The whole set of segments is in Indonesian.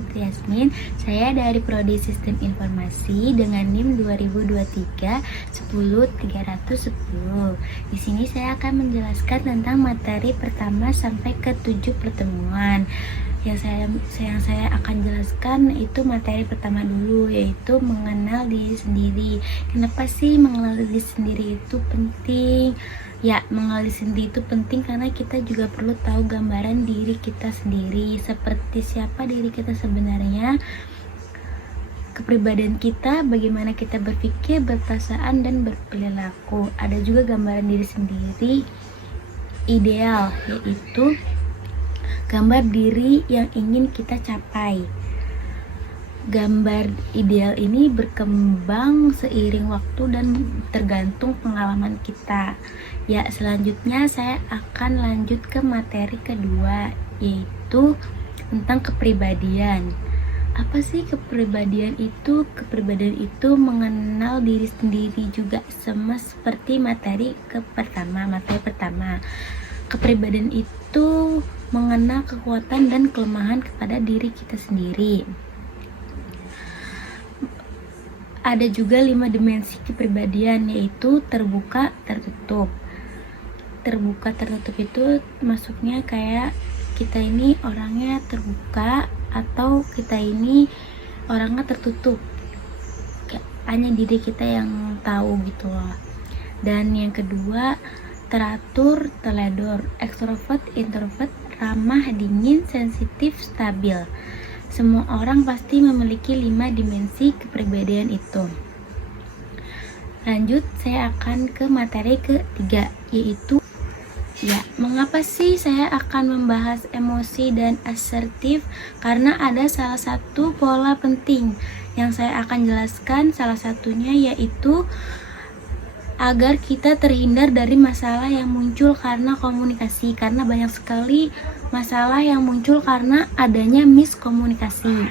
Putri Yasmin. Saya dari Prodi Sistem Informasi dengan NIM 2023 10310. Di sini saya akan menjelaskan tentang materi pertama sampai ke 7 pertemuan. Yang saya akan jelaskan itu materi pertama dulu, yaitu mengenal diri sendiri. Kenapa sih mengenal diri sendiri itu penting? Ya, mengenal diri sendiri itu penting karena kita juga perlu tahu gambaran diri kita sendiri, seperti siapa diri kita sebenarnya, kepribadian kita, bagaimana kita berpikir, berperasaan, dan berperilaku. Ada juga gambaran diri sendiri ideal, yaitu gambar diri yang ingin kita capai. Gambar ideal ini berkembang seiring waktu dan tergantung pengalaman kita. Ya, selanjutnya saya akan lanjut ke materi kedua, yaitu tentang kepribadian. Apa sih kepribadian itu? Kepribadian itu mengenal diri sendiri juga, sama seperti materi pertama. Kepribadian itu mengenal kekuatan dan kelemahan kepada diri kita sendiri. Ada juga 5 dimensi kepribadian, yaitu terbuka, tertutup. Terbuka, tertutup itu masuknya kayak kita ini orangnya terbuka atau kita ini orangnya tertutup. Kayak hanya diri kita yang tahu gitu loh. Dan yang kedua, teratur, teledor, ekstrovert, introvert, ramah, dingin, sensitif, stabil. Semua orang pasti memiliki 5 dimensi kepribadian itu. Lanjut, saya akan ke materi ketiga, yaitu mengapa sih saya akan membahas emosi dan asertif? Karena ada salah satu pola penting yang saya akan jelaskan, salah satunya yaitu agar kita terhindar dari masalah yang muncul karena komunikasi, karena banyak sekali masalah yang muncul karena adanya miskomunikasi.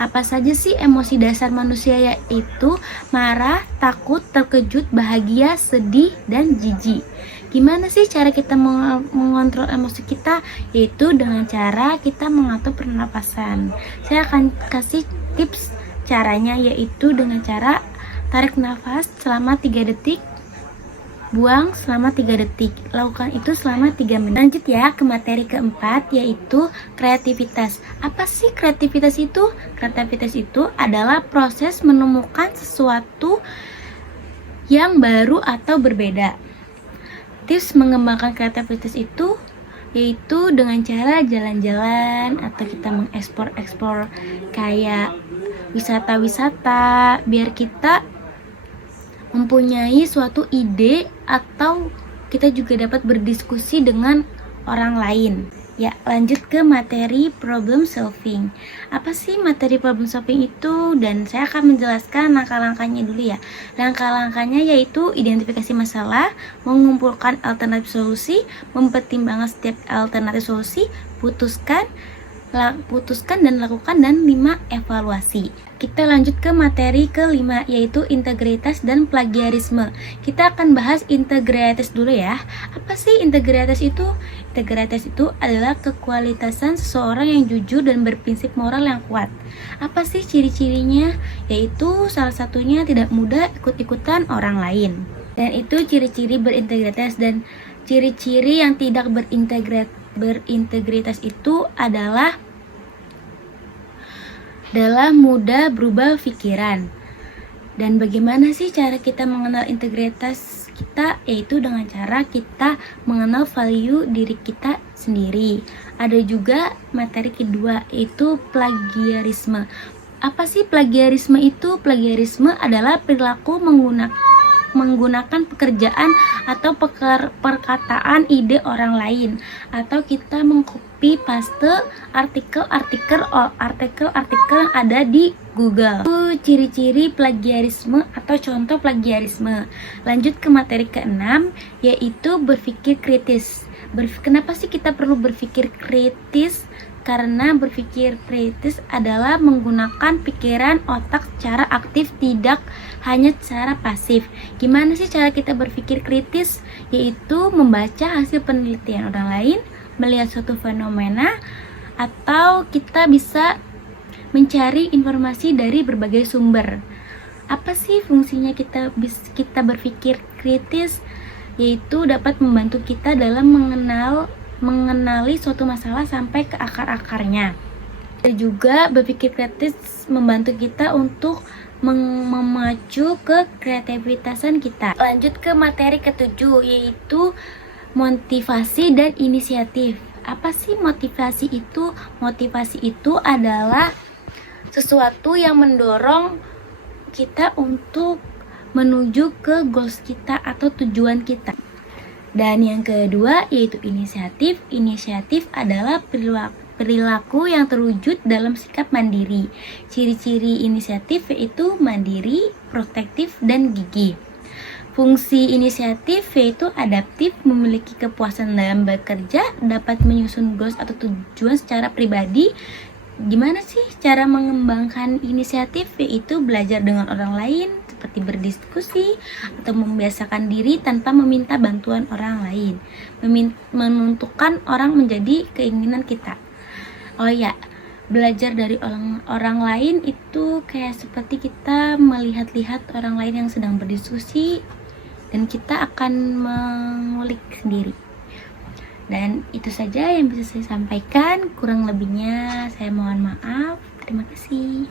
Apa saja sih emosi dasar manusia, yaitu marah, takut, terkejut, bahagia, sedih, dan jijik. Gimana sih cara kita mengontrol emosi kita? Yaitu dengan cara kita mengatur pernapasan. Saya akan kasih tips caranya, yaitu dengan cara tarik nafas selama 3 detik, buang selama 3 detik. Lakukan itu selama 3 menit. Lanjut ya ke materi keempat, yaitu kreativitas. Apa sih kreativitas itu? Kreativitas itu adalah proses menemukan sesuatu yang baru atau berbeda. Tips mengembangkan kreativitas itu yaitu dengan cara jalan-jalan atau kita mengeksplor kayak wisata-wisata, biar kita mempunyai suatu ide atau kita juga dapat berdiskusi dengan orang lain. Ya, lanjut ke materi problem solving. Apa sih materi problem solving itu? Dan saya akan menjelaskan langkah-langkahnya dulu ya. Langkah-langkahnya yaitu identifikasi masalah, mengumpulkan alternatif solusi, mempertimbangkan setiap alternatif solusi, putuskan dan lakukan, dan 5 evaluasi. Kita lanjut ke materi kelima, yaitu integritas dan plagiarisme. Kita akan bahas integritas dulu ya. Apa sih integritas itu? Integritas itu adalah kekualitasan seseorang yang jujur dan berprinsip moral yang kuat. Apa sih ciri-cirinya? Yaitu salah satunya tidak mudah ikut-ikutan orang lain. Dan itu ciri-ciri berintegritas. Dan ciri-ciri yang tidak berintegritas itu adalah mudah berubah pikiran. Dan bagaimana sih cara kita mengenal integritas kita? Yaitu dengan cara kita mengenal value diri kita sendiri. Ada juga materi kedua, yaitu plagiarisme. Apa sih plagiarisme itu? Plagiarisme adalah perilaku menggunakan pekerjaan atau perkataan ide orang lain, atau kita mengcopy paste artikel-artikel yang ada di Google. Itu ciri-ciri plagiarisme atau contoh plagiarisme. Lanjut ke materi keenam, yaitu berpikir kritis. Kenapa sih kita perlu berpikir kritis? Karena berpikir kritis adalah menggunakan pikiran otak secara aktif, tidak hanya secara pasif. Gimana sih cara kita berpikir kritis? Yaitu membaca hasil penelitian orang lain, melihat suatu fenomena, atau kita bisa mencari informasi dari berbagai sumber. Apa sih fungsinya kita berpikir kritis? Yaitu dapat membantu kita dalam mengenali suatu masalah sampai ke akar-akarnya. Dan juga berpikir kritis membantu kita untuk memacu ke kreativitasan kita. Lanjut ke materi ketujuh, yaitu motivasi dan inisiatif. Apa sih motivasi itu? Motivasi itu adalah sesuatu yang mendorong kita untuk menuju ke goals kita atau tujuan kita. Dan yang kedua yaitu inisiatif. Inisiatif adalah perilaku yang terwujud dalam sikap mandiri. Ciri-ciri inisiatif yaitu mandiri, protektif, dan gigih. Fungsi inisiatif yaitu adaptif, memiliki kepuasan dalam bekerja, dapat menyusun goals atau tujuan secara pribadi. Gimana sih cara mengembangkan inisiatif? Yaitu belajar dengan orang lain, seperti berdiskusi atau membiasakan diri tanpa meminta bantuan orang lain, menentukan orang menjadi keinginan kita. Oh ya, belajar dari orang lain itu kayak seperti kita melihat-lihat orang lain yang sedang berdiskusi dan kita akan mengulik sendiri. Dan itu saja yang bisa saya sampaikan, kurang lebihnya saya mohon maaf. Terima kasih.